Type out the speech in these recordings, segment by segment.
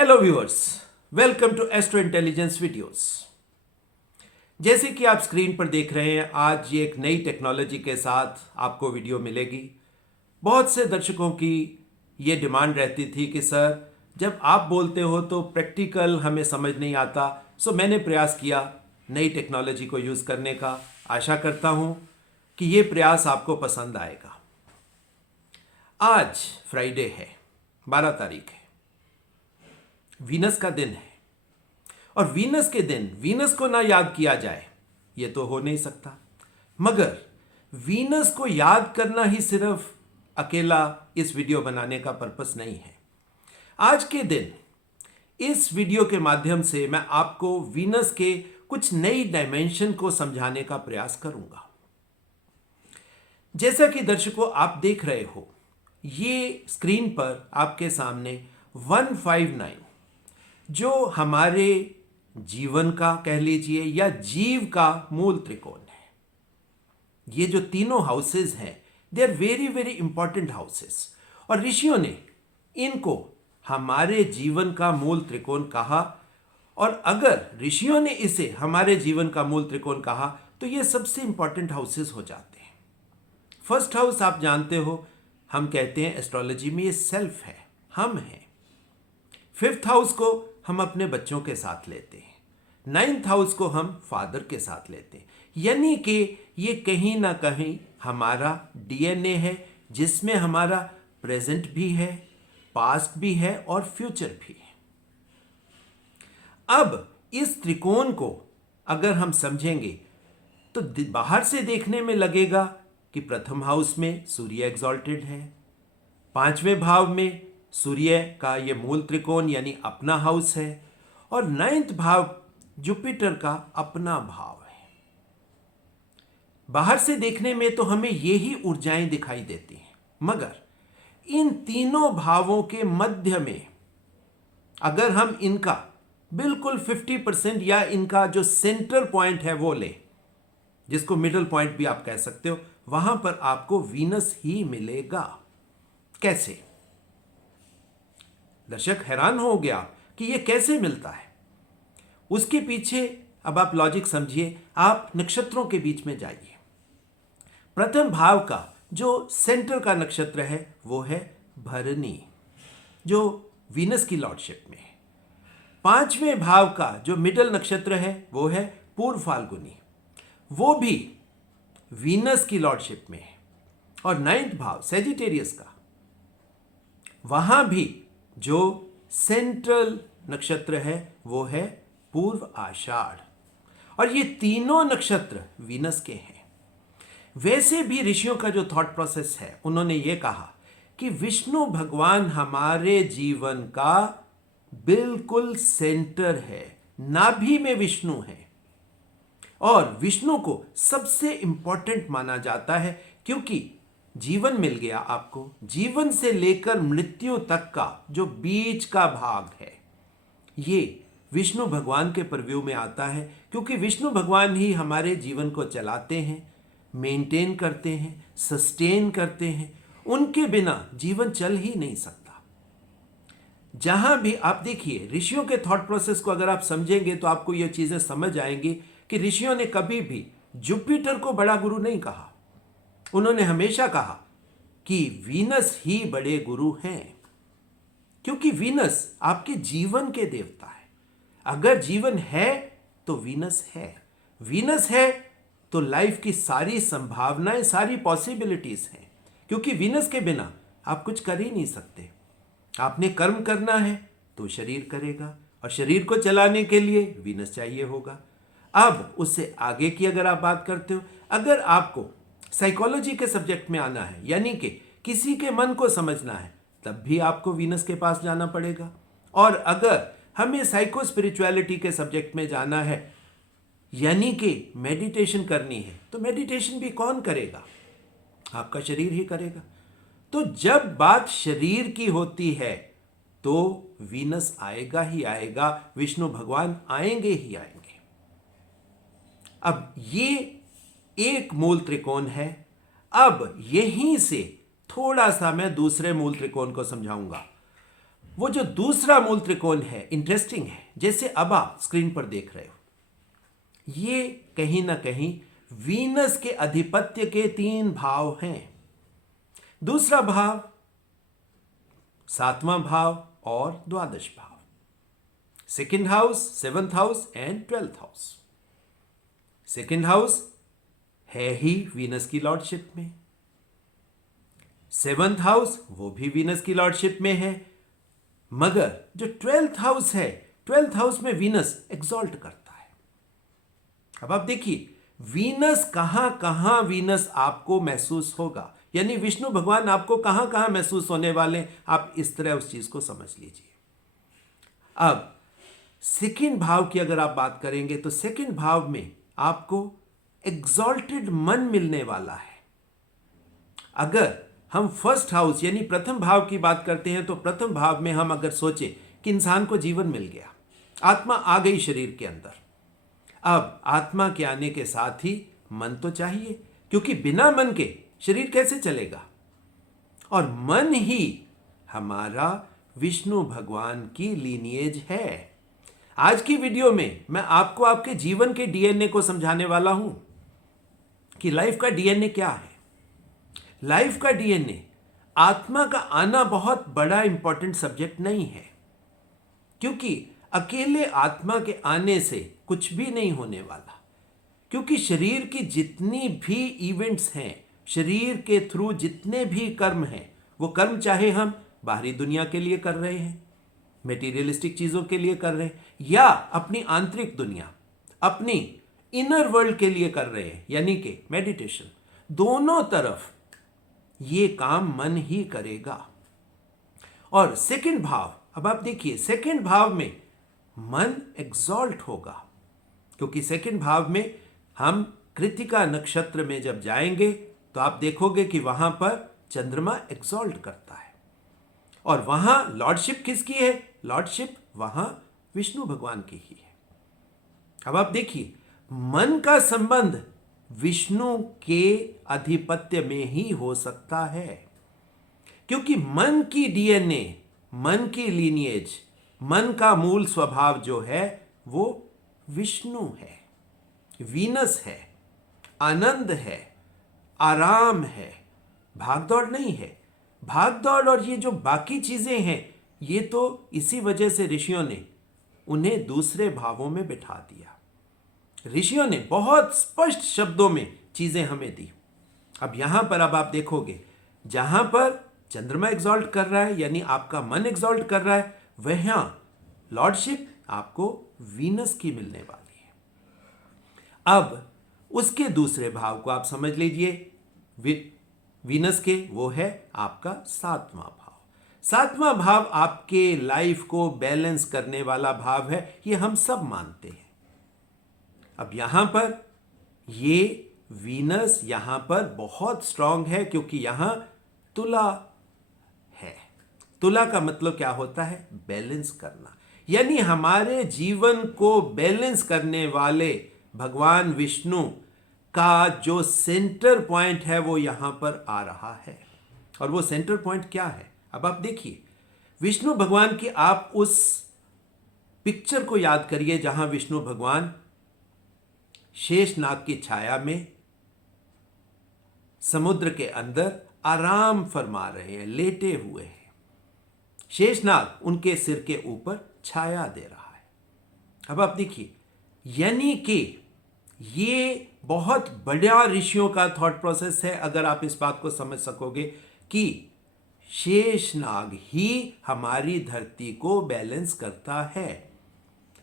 Hello viewers, welcome to astro intelligence videos. जैसे कि आप स्क्रीन पर देख रहे हैं, आज ये एक नई टेक्नोलॉजी के साथ आपको वीडियो मिलेगी। बहुत से दर्शकों की ये डिमांड रहती थी कि सर, जब आप बोलते हो तो प्रैक्टिकल हमें समझ नहीं आता। सो मैंने प्रयास किया नई टेक्नोलॉजी को यूज़ करने का। आशा करता हूँ कि ये प्रयास आपको पसंद आएगा। आज फ्राइडे है, 12 तारीख है, वीनस का दिन है। और वीनस के दिन वीनस को ना याद किया जाए ये तो हो नहीं सकता। मगर वीनस को याद करना ही सिर्फ अकेला इस वीडियो बनाने का पर्पस नहीं है। आज के दिन इस वीडियो के माध्यम से मैं आपको वीनस के कुछ नई डायमेंशन को समझाने का प्रयास करूंगा। जैसा कि दर्शकों आप देख रहे हो, ये स्क्रीन पर आपके सामने 159 जो हमारे जीवन का कह लीजिए या जीव का मूल त्रिकोण है। ये जो तीनों हाउसेस हैं, they are very very important houses. और ऋषियों ने इनको हमारे जीवन का मूल त्रिकोण कहा। और अगर ऋषियों ने इसे हमारे जीवन का मूल त्रिकोण कहा तो ये सबसे इंपॉर्टेंट हाउसेस हो जाते हैं। फर्स्ट हाउस आप जानते हो, हम कहते हैं एस्ट्रोलॉजी में ये सेल्फ है, हम हैं। फिफ्थ हाउस को हम अपने बच्चों के साथ लेते हैं। नाइन्थ हाउस को हम फादर के साथ लेते हैं। यानी कि ये कहीं ना कहीं हमारा डीएनए है, जिसमें हमारा प्रेजेंट भी है, पास्ट भी है और फ्यूचर भी है। अब इस त्रिकोण को अगर हम समझेंगे तो बाहर से देखने में लगेगा कि प्रथम हाउस में सूर्य एग्जॉल्टेड है, पांचवें भाव में सूर्य का ये मूल त्रिकोण यानी अपना हाउस है, और नाइन्थ भाव जुपिटर का अपना भाव है। बाहर से देखने में तो हमें यही ऊर्जाएं दिखाई देती हैं, मगर इन तीनों भावों के मध्य में अगर हम इनका बिल्कुल 50% या इनका जो सेंटर पॉइंट है वो ले, जिसको मिडल पॉइंट भी आप कह सकते हो, वहां पर आपको वीनस ही मिलेगा। कैसे? दर्शक हैरान हो गया कि यह कैसे मिलता है। उसके पीछे अब आप लॉजिक समझिए। आप नक्षत्रों के बीच में जाइए। प्रथम भाव का जो सेंटर का नक्षत्र है वो है भरणी, जो वीनस की लॉर्डशिप में है। पांचवें भाव का जो मिडल नक्षत्र है वो है पूर्व फाल्गुनी, वो भी वीनस की लॉर्डशिप में है। और नाइन्थ भाव सेजिटेरियस का, वहां भी जो सेंट्रल नक्षत्र है वो है पूर्व आषाढ़। और ये तीनों नक्षत्र वीनस के हैं। वैसे भी ऋषियों का जो थॉट प्रोसेस है, उन्होंने ये कहा कि विष्णु भगवान हमारे जीवन का बिल्कुल सेंटर है, नाभि में विष्णु है। और विष्णु को सबसे इंपॉर्टेंट माना जाता है, क्योंकि जीवन मिल गया आपको, जीवन से लेकर मृत्यु तक का जो बीच का भाग है ये विष्णु भगवान के परव्यू में आता है। क्योंकि विष्णु भगवान ही हमारे जीवन को चलाते हैं, मेंटेन करते हैं, सस्टेन करते हैं। उनके बिना जीवन चल ही नहीं सकता। जहां भी आप देखिए, ऋषियों के थॉट प्रोसेस को अगर आप समझेंगे तो आपको ये चीजें समझ आएंगी कि ऋषियों ने कभी भी जुपिटर को बड़ा गुरु नहीं कहा। उन्होंने हमेशा कहा कि वीनस ही बड़े गुरु हैं, क्योंकि वीनस आपके जीवन के देवता है। अगर जीवन है तो वीनस है, वीनस है तो लाइफ की सारी संभावनाएं, सारी पॉसिबिलिटीज हैं। क्योंकि वीनस के बिना आप कुछ कर ही नहीं सकते। आपने कर्म करना है तो शरीर करेगा, और शरीर को चलाने के लिए वीनस चाहिए होगा। अब उससे आगे की अगर आप बात करते हो, अगर आपको साइकोलॉजी के सब्जेक्ट में आना है, यानी कि किसी के मन को समझना है, तब भी आपको वीनस के पास जाना पड़ेगा। और अगर हमें साइको स्पिरिचुअलिटी के सब्जेक्ट में जाना है, यानी कि मेडिटेशन करनी है, तो मेडिटेशन भी कौन करेगा? आपका शरीर ही करेगा। तो जब बात शरीर की होती है तो वीनस आएगा ही आएगा, विष्णु भगवान आएंगे ही आएंगे। अब ये एक मूल त्रिकोण है। अब यहीं से थोड़ा सा मैं दूसरे मूल त्रिकोण को समझाऊंगा। वो जो दूसरा मूल त्रिकोण है, इंटरेस्टिंग है, जैसे अब आप स्क्रीन पर देख रहे हो, ये कहीं ना कहीं वीनस के अधिपत्य के 3 भाव हैं। दूसरा भाव, 7वां भाव और द्वादश भाव, second house, 7th house and 12th house. Second house है ही वीनस की लॉर्डशिप में, 7th हाउस वो भी वीनस की लॉर्डशिप में है, मगर जो 12th हाउस है, 12th हाउस में वीनस एक्सॉल्ट करता है। अब आप देखिए वीनस कहां वीनस आपको महसूस होगा, यानी विष्णु भगवान आपको कहां कहां महसूस होने वाले, आप इस तरह उस चीज को समझ लीजिए। अब सेकेंड भाव की अगर आप बात करेंगे तो सेकेंड भाव में आपको एग्जॉल्टेड मन मिलने वाला है। अगर हम फर्स्ट हाउस यानी प्रथम भाव की बात करते हैं तो प्रथम भाव में हम अगर सोचें कि इंसान को जीवन मिल गया, आत्मा आ गई शरीर के अंदर, अब आत्मा के आने के साथ ही मन तो चाहिए, क्योंकि बिना मन के शरीर कैसे चलेगा, और मन ही हमारा विष्णु भगवान की लीनिएज है। आज की वीडियो में मैं आपको आपके जीवन के डीएनए को समझाने वाला हूं कि लाइफ का डीएनए क्या है। लाइफ का डीएनए, आत्मा का आना बहुत बड़ा इंपॉर्टेंट सब्जेक्ट नहीं है, क्योंकि अकेले आत्मा के आने से कुछ भी नहीं होने वाला, क्योंकि शरीर की जितनी भी इवेंट्स हैं, शरीर के थ्रू जितने भी कर्म हैं, वो कर्म चाहे हम बाहरी दुनिया के लिए कर रहे हैं, मेटीरियलिस्टिक चीजों के लिए कर रहे हैं, या अपनी आंतरिक दुनिया, अपनी इनर वर्ल्ड के लिए कर रहे हैं, यानी कि मेडिटेशन, दोनों तरफ ये काम मन ही करेगा। और सेकंड भाव, अब आप देखिए सेकंड भाव में मन एग्जॉल्ट होगा, क्योंकि सेकंड भाव में हम कृत्तिका नक्षत्र में जब जाएंगे तो आप देखोगे कि वहां पर चंद्रमा एग्जॉल्ट करता है, और वहां लॉर्डशिप किसकी है? लॉर्डशिप वहां विष्णु भगवान की ही है। अब आप देखिए मन का संबंध विष्णु के आधिपत्य में ही हो सकता है, क्योंकि मन की डीएनए, मन की लीनिएज, मन का मूल स्वभाव जो है वो विष्णु है, वीनस है, आनंद है, आराम है, भागदौड़ नहीं है। भागदौड़ और ये जो बाकी चीजें हैं, ये तो इसी वजह से ऋषियों ने उन्हें दूसरे भावों में बिठा दिया। ऋषियों ने बहुत स्पष्ट शब्दों में चीजें हमें दी। अब यहां पर अब आप देखोगे जहां पर चंद्रमा एग्जॉल्ट कर रहा है, यानी आपका मन एग्जॉल्ट कर रहा है, वहां लॉर्डशिप आपको वीनस की मिलने वाली है। अब उसके दूसरे भाव को आप समझ लीजिए, वीनस के वो है आपका 7वां भाव। 7वां भाव आपके लाइफ को बैलेंस करने वाला भाव है, ये हम सब मानते हैं। अब यहां पर ये वीनस यहां पर बहुत स्ट्रांग है, क्योंकि यहां तुला है। तुला का मतलब क्या होता है? बैलेंस करना, यानी हमारे जीवन को बैलेंस करने वाले भगवान विष्णु का जो सेंटर पॉइंट है वो यहां पर आ रहा है। और वो सेंटर पॉइंट क्या है? अब आप देखिए विष्णु भगवान की आप उस पिक्चर को याद करिए जहां विष्णु भगवान शेषनाग की छाया में समुद्र के अंदर आराम फरमा रहे हैं, लेटे हुए हैं। शेषनाग उनके सिर के ऊपर छाया दे रहा है। अब आप देखिए, यानी कि ये बहुत बड़ा ऋषियों का थॉट प्रोसेस है। अगर आप इस बात को समझ सकोगे कि शेषनाग ही हमारी धरती को बैलेंस करता है।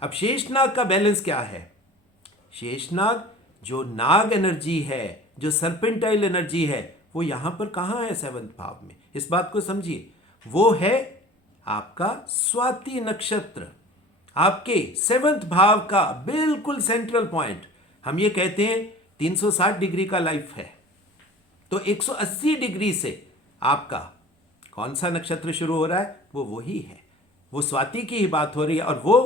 अब शेषनाग का बैलेंस क्या है? शेषनाग जो नाग एनर्जी है, जो सर्पेंटाइल एनर्जी है, वो यहां पर कहां है? 7th भाव में। इस बात को समझिए, वो है आपका स्वाति नक्षत्र, आपके 7th भाव का बिल्कुल सेंट्रल पॉइंट। हम ये कहते हैं 360 डिग्री का लाइफ है, तो 180 डिग्री से आपका कौन सा नक्षत्र शुरू हो रहा है? वो वही है, वो स्वाति की ही बात हो रही है। और वो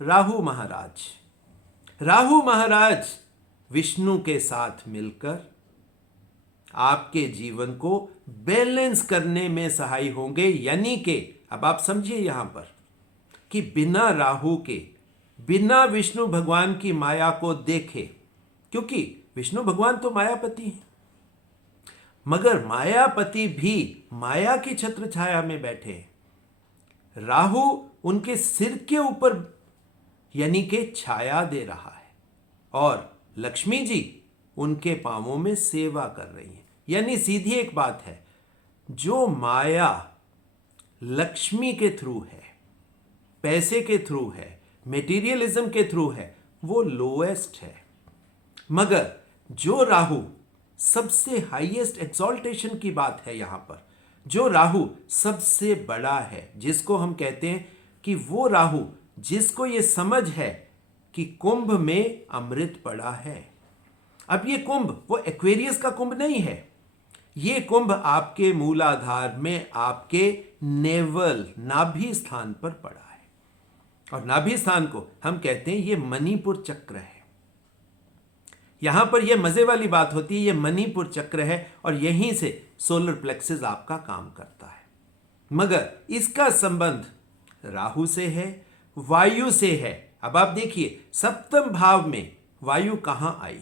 राहु महाराज, राहु महाराज विष्णु के साथ मिलकर आपके जीवन को बैलेंस करने में सहाय होंगे। यानी कि अब आप समझिए यहां पर कि बिना राहु के, बिना विष्णु भगवान की माया को देखे, क्योंकि विष्णु भगवान तो मायापति हैं, मगर मायापति भी माया की छत्र छाया में बैठे हैं। राहु उनके सिर के ऊपर यानी कि छाया दे रहा है और लक्ष्मी जी उनके पांवों में सेवा कर रही हैं। यानी सीधी एक बात है, जो माया लक्ष्मी के थ्रू है, पैसे के थ्रू है, मेटीरियलिज्म के थ्रू है, वो लोएस्ट है। मगर जो राहु सबसे हाईएस्ट एक्सॉल्टेशन की बात है यहां पर, जो राहु सबसे बड़ा है, जिसको हम कहते हैं कि वो राहु जिसको ये समझ है कि कुंभ में अमृत पड़ा है। अब ये कुंभ वो एक्वेरियस का कुंभ नहीं है, ये कुंभ आपके मूलाधार में आपके नेवल नाभि स्थान पर पड़ा है और नाभि स्थान को हम कहते हैं ये मणिपुर चक्र है। यहां पर यह मजे वाली बात होती है, ये मणिपुर चक्र है और यहीं से सोलर प्लेक्सिस आपका काम करता है। मगर इसका संबंध राहु से है, वायु से है। अब आप देखिए सप्तम भाव में वायु कहां आई?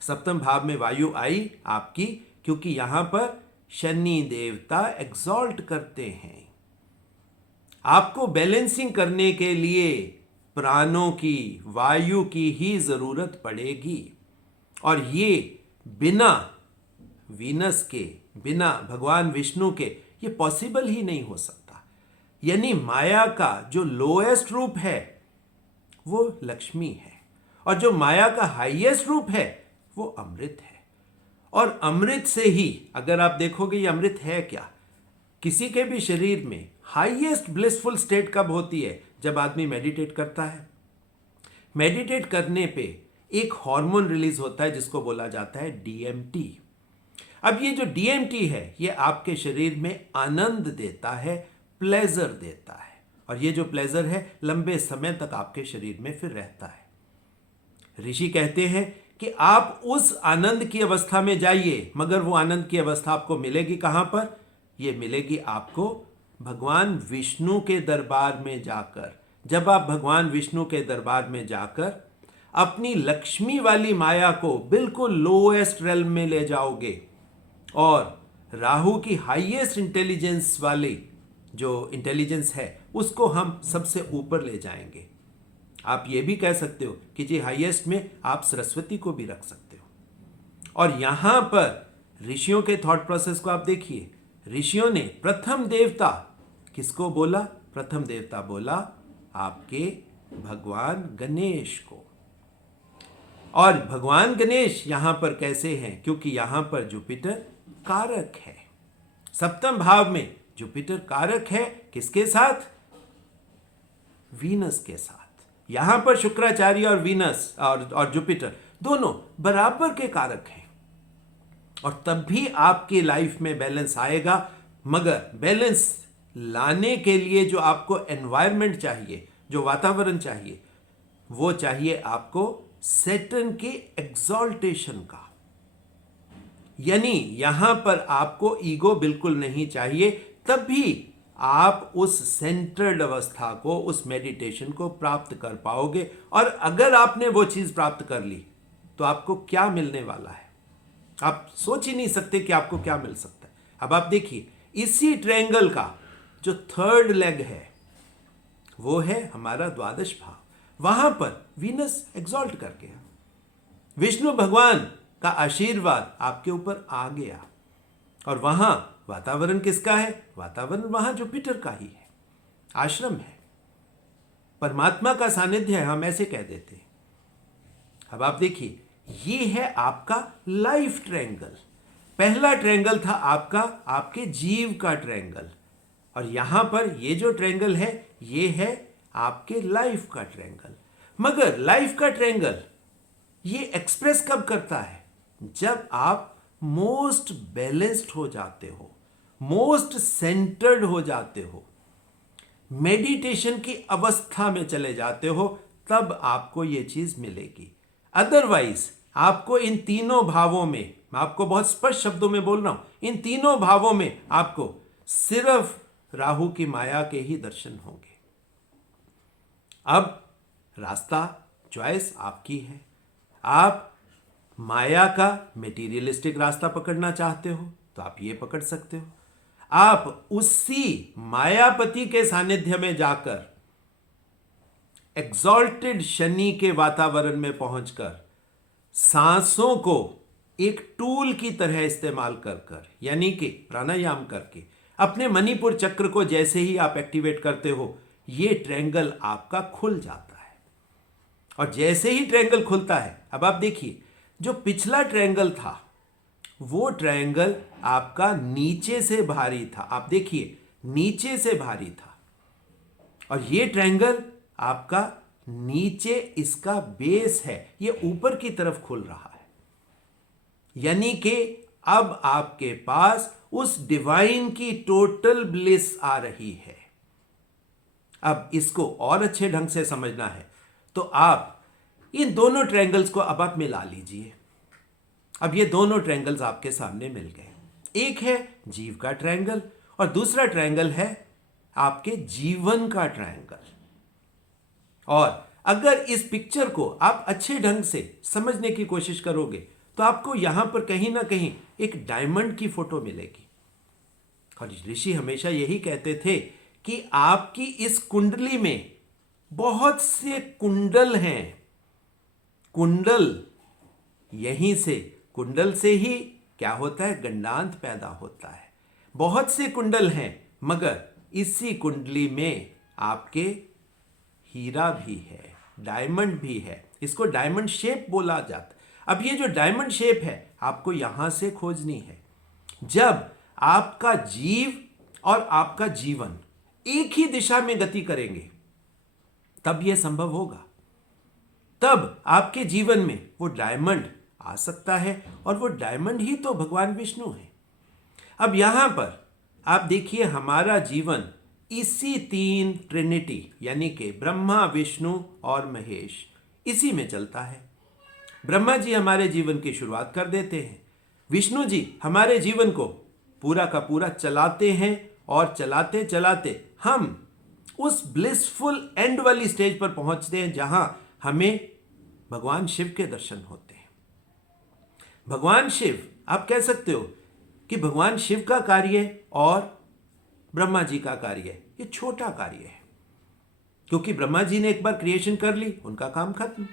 सप्तम भाव में वायु आई आपकी, क्योंकि यहां पर शनि देवता एग्जॉल्ट करते हैं। आपको बैलेंसिंग करने के लिए प्राणों की, वायु की ही जरूरत पड़ेगी और ये बिना वीनस के, बिना भगवान विष्णु के ये पॉसिबल ही नहीं हो सकता। यानी माया का जो लोएस्ट रूप है वो लक्ष्मी है और जो माया का हाईएस्ट रूप है वो अमृत है। और अमृत से ही अगर आप देखोगे ये अमृत है क्या, किसी के भी शरीर में हाईएस्ट ब्लिसफुल स्टेट कब होती है? जब आदमी मेडिटेट करता है। मेडिटेट करने पे एक हार्मोन रिलीज होता है जिसको बोला जाता है डीएमटी। अब ये जो डीएमटी है ये आपके शरीर में आनंद देता है, प्लेजर देता है और ये जो प्लेजर है लंबे समय तक आपके शरीर में फिर रहता है। ऋषि कहते हैं कि आप उस आनंद की अवस्था में जाइए, मगर वो आनंद की अवस्था आपको मिलेगी कहां पर? ये मिलेगी आपको भगवान विष्णु के दरबार में जाकर। जब आप भगवान विष्णु के दरबार में जाकर अपनी लक्ष्मी वाली माया को बिल्कुल लोएस्ट रेल्म में ले जाओगे और राहु की हाईएस्ट इंटेलिजेंस वाली जो इंटेलिजेंस है उसको हम सबसे ऊपर ले जाएंगे। आप ये भी कह सकते हो कि जी हाईएस्ट में आप सरस्वती को भी रख सकते हो। और यहां पर ऋषियों के थॉट प्रोसेस को आप देखिए। ऋषियों ने प्रथम देवता किसको बोला? प्रथम देवता बोला आपके भगवान गणेश को। और भगवान गणेश यहां पर कैसे हैं? क्योंकि यहां पर जुपिटर कारक है। सप्तम भाव में जुपिटर कारक है किसके साथ? वीनस के साथ। यहां पर शुक्राचार्य और वीनस और जुपिटर दोनों बराबर के कारक हैं और तब भी आपकी लाइफ में बैलेंस आएगा। मगर बैलेंस लाने के लिए जो आपको एनवायरनमेंट चाहिए, जो वातावरण चाहिए, वो चाहिए आपको सैटर्न के एग्जॉल्टेशन का। यानी यहां पर आपको ईगो बिल्कुल नहीं चाहिए, तब भी आप उस सेंटर्ड अवस्था को, उस मेडिटेशन को प्राप्त कर पाओगे। और अगर आपने वो चीज प्राप्त कर ली तो आपको क्या मिलने वाला है आप सोच ही नहीं सकते कि आपको क्या मिल सकता है। अब आप देखिए इसी ट्रायंगल का जो थर्ड लेग है वो है हमारा द्वादश भाव। वहां पर वीनस एग्जॉल्ट करके विष्णु भगवान का आशीर्वाद आपके ऊपर आ गया और वहां वातावरण किसका है? वातावरण वहां जुपिटर का ही है, आश्रम है, परमात्मा का सानिध्य है, हम ऐसे कह देते हैं। अब आप देखिए ये है आपका लाइफ ट्रायंगल। पहला ट्रायंगल था आपका आपके जीव का ट्रायंगल और यहां पर ये जो ट्रायंगल है ये है आपके लाइफ का ट्रायंगल। मगर लाइफ का ट्रायंगल ये एक्सप्रेस कब करता है? जब आप मोस्ट बैलेंस्ड हो जाते हो, मोस्ट सेंटर्ड हो जाते हो, मेडिटेशन की अवस्था में चले जाते हो, तब आपको यह चीज मिलेगी। अदरवाइज आपको इन तीनों भावों में, मैं आपको बहुत स्पष्ट शब्दों में बोल रहा हूं, इन तीनों भावों में आपको सिर्फ राहु की माया के ही दर्शन होंगे। अब रास्ता चॉइस आपकी है। आप माया का मेटीरियलिस्टिक रास्ता पकड़ना चाहते हो तो आप ये पकड़ सकते हो। आप उसी मायापति के सानिध्य में जाकर एग्जॉल्टेड शनि के वातावरण में पहुंचकर सांसों को एक टूल की तरह इस्तेमाल कर यानी कि प्राणायाम करके अपने मणिपुर चक्र को जैसे ही आप एक्टिवेट करते हो, ये ट्रायंगल आपका खुल जाता है। और जैसे ही ट्रायंगल खुलता है, अब आप देखिए, जो पिछला ट्रायंगल था वो ट्रायंगल आपका नीचे से भारी था। आप देखिए, नीचे से भारी था, और ये ट्रायंगल आपका नीचे इसका बेस है, ये ऊपर की तरफ खुल रहा है। यानी कि अब आपके पास उस डिवाइन की टोटल ब्लिस आ रही है। अब इसको और अच्छे ढंग से समझना है तो आप इन दोनों ट्रायंगल्स को अब आप मिला लीजिए। अब ये दोनों ट्रायंगल्स आपके सामने मिल गए। एक है जीव का ट्रायंगल और दूसरा ट्रायंगल है आपके जीवन का ट्रायंगल। और अगर इस पिक्चर को आप अच्छे ढंग से समझने की कोशिश करोगे तो आपको यहां पर कहीं ना कहीं एक डायमंड की फोटो मिलेगी। और ऋषि हमेशा यही कहते थे कि आपकी इस कुंडली में बहुत से कुंडल हैं। कुंडल, यहीं से, कुंडल से ही क्या होता है, गंडांत पैदा होता है। बहुत से कुंडल हैं, मगर इसी कुंडली में आपके हीरा भी है, डायमंड भी है। इसको डायमंड शेप बोला जाता है। अब ये जो डायमंड शेप है आपको यहां से खोजनी है। जब आपका जीव और आपका जीवन एक ही दिशा में गति करेंगे तब यह संभव होगा। तब आपके जीवन में वो डायमंड आ सकता है, और वो डायमंड ही तो भगवान विष्णु है। अब यहां पर आप देखिए, हमारा जीवन इसी तीन ट्रिनिटी यानी कि ब्रह्मा, विष्णु और महेश, इसी में चलता है। ब्रह्मा जी हमारे जीवन की शुरुआत कर देते हैं, विष्णु जी हमारे जीवन को पूरा का पूरा चलाते हैं, और चलाते चलाते हम उस ब्लिसफुल एंड वाली स्टेज पर पहुंचते हैं जहां हमें भगवान शिव के दर्शन होते हैं। भगवान शिव, आप कह सकते हो कि भगवान शिव का कार्य और ब्रह्मा जी का कार्य ये छोटा कार्य है, क्योंकि ब्रह्मा जी ने एक बार क्रिएशन कर ली, उनका काम खत्म।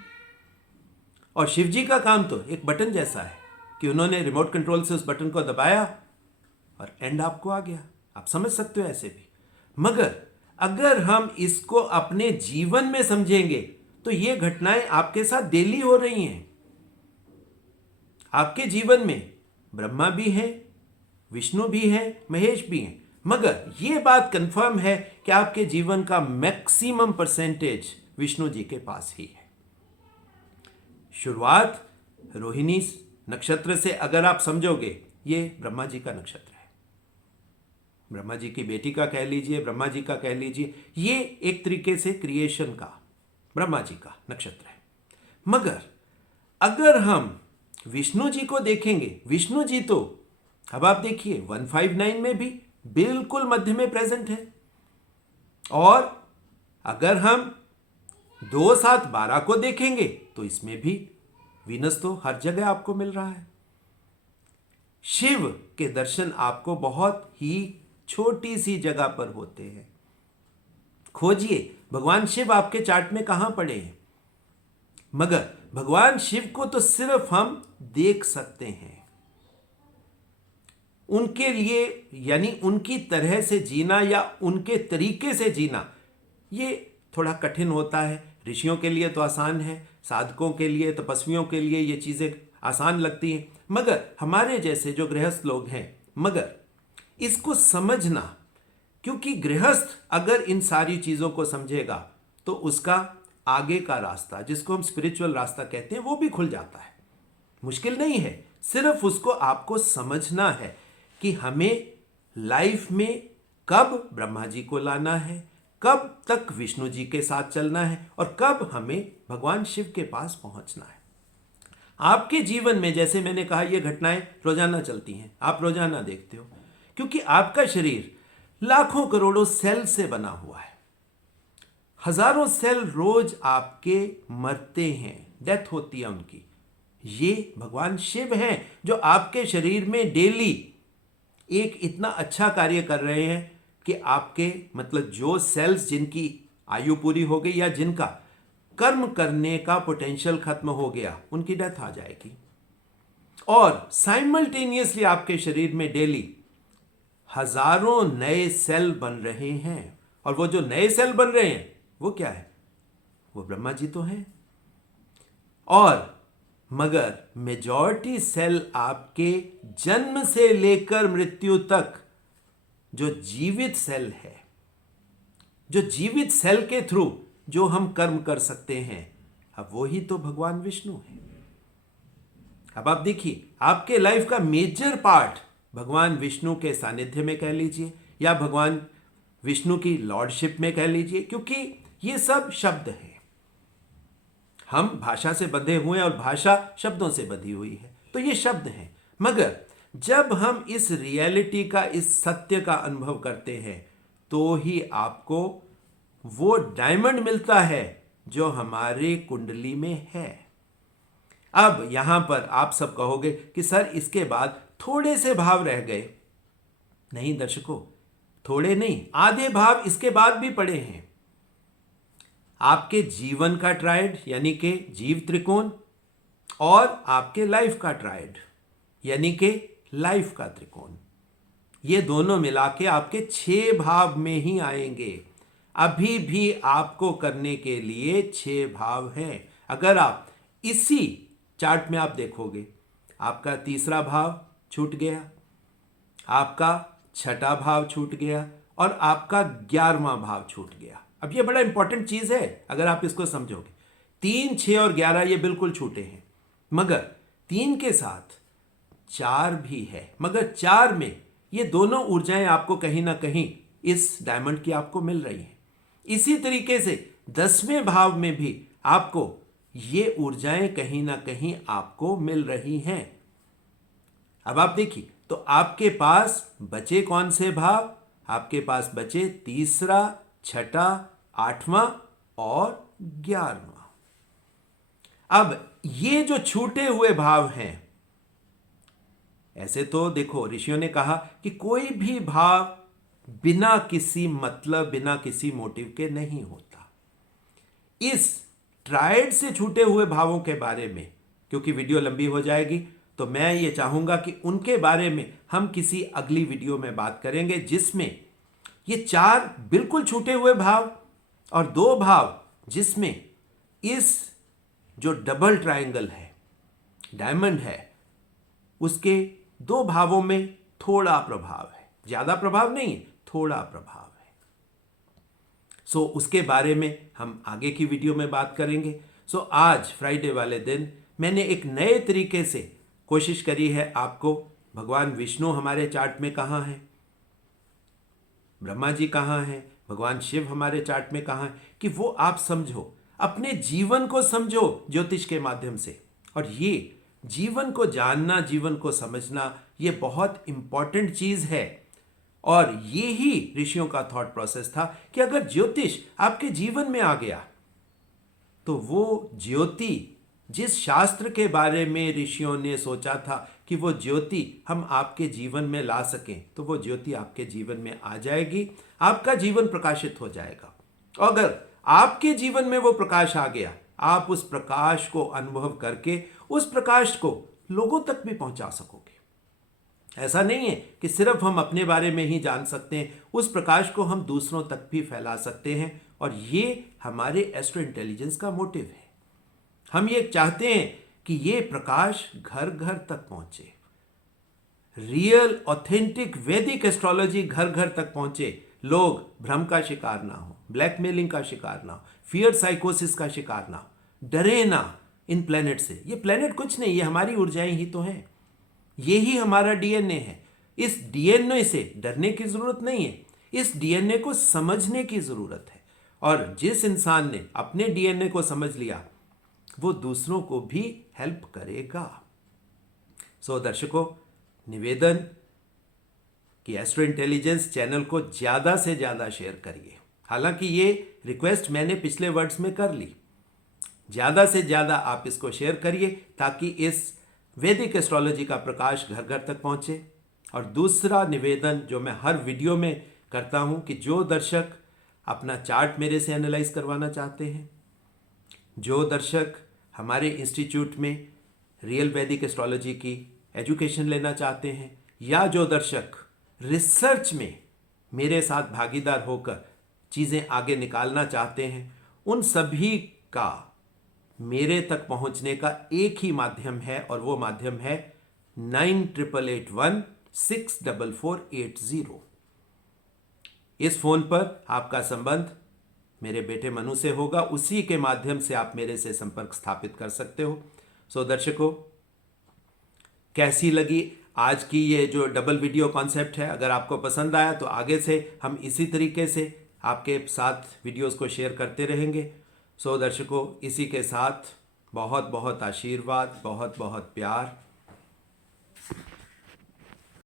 और शिव जी का काम तो एक बटन जैसा है कि उन्होंने रिमोट कंट्रोल से उस बटन को दबाया और एंड आपको आ गया। आप समझ सकते हो ऐसे भी। मगर अगर हम इसको अपने जीवन में समझेंगे तो ये घटनाएं आपके साथ डेली हो रही हैं। आपके जीवन में ब्रह्मा भी है, विष्णु भी है, महेश भी हैं, मगर यह बात कंफर्म है कि आपके जीवन का मैक्सिमम परसेंटेज विष्णु जी के पास ही है। शुरुआत रोहिणी नक्षत्र से अगर आप समझोगे, ये ब्रह्मा जी का नक्षत्र है, ब्रह्मा जी की बेटी का कह लीजिए, ब्रह्मा जी का कह लीजिए, ये एक तरीके से क्रिएशन का ब्रह्मा जी का नक्षत्र है। मगर अगर हम विष्णु जी को देखेंगे, विष्णु जी तो अब आप देखिए 159 में भी बिल्कुल मध्य में प्रेजेंट है, और अगर हम 2712 को देखेंगे तो इसमें भी वीनस तो हर जगह आपको मिल रहा है। शिव के दर्शन आपको बहुत ही छोटी सी जगह पर होते हैं। खोजिए भगवान शिव आपके चार्ट में कहां पड़े हैं, मगर भगवान शिव को तो सिर्फ हम देख सकते हैं। उनके लिए यानी उनकी तरह से जीना या उनके तरीके से जीना ये थोड़ा कठिन होता है। ऋषियों के लिए तो आसान है, साधकों के लिए, तपस्वियों के लिए ये चीज़ें आसान लगती हैं, मगर हमारे जैसे जो गृहस्थ लोग हैं, मगर इसको समझना, क्योंकि गृहस्थ अगर इन सारी चीज़ों को समझेगा तो उसका आगे का रास्ता, जिसको हम स्पिरिचुअल रास्ता कहते हैं, वो भी खुल जाता है। मुश्किल नहीं है, सिर्फ उसको आपको समझना है कि हमें लाइफ में कब ब्रह्मा जी को लाना है, कब तक विष्णु जी के साथ चलना है, और कब हमें भगवान शिव के पास पहुंचना है। आपके जीवन में जैसे मैंने कहा, ये घटनाएं रोजाना चलती हैं, आप रोजाना देखते हो, क्योंकि आपका शरीर लाखों करोड़ों सेल से बना हुआ है। हजारों सेल रोज आपके मरते हैं, डेथ होती है उनकी। ये भगवान शिव हैं जो आपके शरीर में डेली एक इतना अच्छा कार्य कर रहे हैं कि आपके मतलब जो सेल्स जिनकी आयु पूरी हो गई या जिनका कर्म करने का पोटेंशियल खत्म हो गया, उनकी डेथ आ जाएगी। और साइमल्टेनियसली आपके शरीर में डेली हजारों नए सेल बन रहे हैं। और वो जो नए सेल बन रहे हैं वो क्या है? वो ब्रह्मा जी तो हैं। और मगर मेजॉरिटी सेल आपके जन्म से लेकर मृत्यु तक जो जीवित सेल है, जो जीवित सेल के थ्रू जो हम कर्म कर सकते हैं, अब वो ही तो भगवान विष्णु है। अब आप देखिए, आपके लाइफ का मेजर पार्ट भगवान विष्णु के सानिध्य में कह लीजिए या भगवान विष्णु की लॉर्डशिप में कह लीजिए, क्योंकि ये सब शब्द हैं। हम भाषा से बंधे हुए हैं और भाषा शब्दों से बंधी हुई है, तो ये शब्द हैं। मगर जब हम इस रियलिटी का, इस सत्य का अनुभव करते हैं, तो ही आपको वो डायमंड मिलता है जो हमारे कुंडली में है। अब यहां पर आप सब कहोगे कि सर इसके बाद थोड़े से भाव रह गए। नहीं दर्शकों, थोड़े नहीं, आधे भाव इसके बाद भी पड़े हैं। आपके जीवन का ट्रायड यानी कि जीव त्रिकोण और आपके लाइफ का ट्रायड यानी कि लाइफ का त्रिकोण, ये दोनों मिला के आपके 6 भाव में ही आएंगे। अभी भी आपको करने के लिए 6 भाव हैं। अगर आप इसी चार्ट में आप देखोगे, आपका तीसरा भाव छूट गया, आपका छठा भाव छूट गया और आपका 11वां भाव छूट गया। अब ये बड़ा इंपॉर्टेंट चीज है, अगर आप इसको समझोगे। 3, 6 और 11 ये बिल्कुल छूटे हैं, मगर 3 के साथ 4 भी है। मगर 4 में ये दोनों ऊर्जाएं आपको कहीं ना कहीं इस डायमंड की आपको मिल रही हैं। इसी तरीके से 10वें भाव में भी आपको ये ऊर्जाएं कहीं ना कहीं आपको मिल रही हैं। अब आप देखिए, तो आपके पास बचे कौन से भाव? आपके पास बचे तीसरा, छठा, 8वां और 11वां। अब ये जो छूटे हुए भाव हैं, ऐसे तो देखो ऋषियों ने कहा कि कोई भी भाव बिना किसी मतलब, बिना किसी मोटिव के नहीं होता। इस ट्रायड से छूटे हुए भावों के बारे में, क्योंकि वीडियो लंबी हो जाएगी, तो मैं ये चाहूंगा कि उनके बारे में हम किसी अगली वीडियो में बात करेंगे, जिसमें ये 4 बिल्कुल छूटे हुए भाव और 2 भाव जिसमें इस जो डबल ट्रायंगल है, डायमंड है, उसके 2 भावों में थोड़ा प्रभाव है। ज्यादा प्रभाव नहीं है, थोड़ा प्रभाव है। सो उसके बारे में हम आगे की वीडियो में बात करेंगे। सो आज फ्राइडे वाले दिन मैंने एक नए तरीके से कोशिश करी है आपको, भगवान विष्णु हमारे चार्ट में कहाँ हैं, ब्रह्मा जी कहाँ हैं, भगवान शिव हमारे चार्ट में कहाँ हैं, कि वो आप समझो, अपने जीवन को समझो ज्योतिष के माध्यम से। और ये जीवन को जानना, जीवन को समझना, ये बहुत इंपॉर्टेंट चीज है। और ये ही ऋषियों का थॉट प्रोसेस था कि अगर ज्योतिष आपके जीवन में आ गया, तो वो ज्योति जिस शास्त्र के बारे में ऋषियों ने सोचा था कि वो ज्योति हम आपके जीवन में ला सकें, तो वो ज्योति आपके जीवन में आ जाएगी, आपका जीवन प्रकाशित हो जाएगा। अगर आपके जीवन में वो प्रकाश आ गया, आप उस प्रकाश को अनुभव करके उस प्रकाश को लोगों तक भी पहुंचा सकोगे। ऐसा नहीं है कि सिर्फ हम अपने बारे में ही जान सकते हैं, उस प्रकाश को हम दूसरों तक भी फैला सकते हैं। और ये हमारे एस्ट्रो इंटेलिजेंस का मोटिव है। हम ये चाहते हैं कि ये प्रकाश घर घर तक पहुंचे, रियल ऑथेंटिक वैदिक एस्ट्रोलॉजी घर घर तक पहुंचे, लोग भ्रम का शिकार ना हो, ब्लैकमेलिंग का शिकार ना हो, फियर साइकोसिस का शिकार ना हो, डरे ना इन प्लेनेट से। ये प्लेनेट कुछ नहीं, ये हमारी ऊर्जाएं ही तो हैं, यही हमारा डीएनए है। इस डीएनए से डरने की जरूरत नहीं है, इस डीएनए को समझने की जरूरत है। और जिस इंसान ने अपने डीएनए को समझ लिया, वो दूसरों को भी हेल्प करेगा। सो दर्शकों, निवेदन, कि एस्ट्रो इंटेलिजेंस चैनल को ज़्यादा से ज़्यादा शेयर करिए। हालांकि ये रिक्वेस्ट मैंने पिछले वर्ड्स में कर ली, ज़्यादा से ज़्यादा आप इसको शेयर करिए ताकि इस वैदिक एस्ट्रोलॉजी का प्रकाश घर घर तक पहुँचे। और दूसरा निवेदन जो मैं हर वीडियो में करता हूँ कि जो दर्शक अपना चार्ट मेरे से एनालाइज करवाना चाहते हैं, जो दर्शक हमारे इंस्टीट्यूट में रियल वैदिक एस्ट्रोलॉजी की एजुकेशन लेना चाहते हैं, या जो दर्शक रिसर्च में मेरे साथ भागीदार होकर चीज़ें आगे निकालना चाहते हैं, उन सभी का मेरे तक पहुंचने का एक ही माध्यम है और वो माध्यम है 9881164480। इस फोन पर आपका संबंध मेरे बेटे मनु से होगा, उसी के माध्यम से आप मेरे से संपर्क स्थापित कर सकते हो। सो दर्शकों, कैसी लगी आज की ये जो डबल वीडियो कॉन्सेप्ट है? अगर आपको पसंद आया तो आगे से हम इसी तरीके से आपके साथ वीडियोस को शेयर करते रहेंगे। सो दर्शकों, इसी के साथ बहुत बहुत आशीर्वाद, बहुत बहुत प्यार।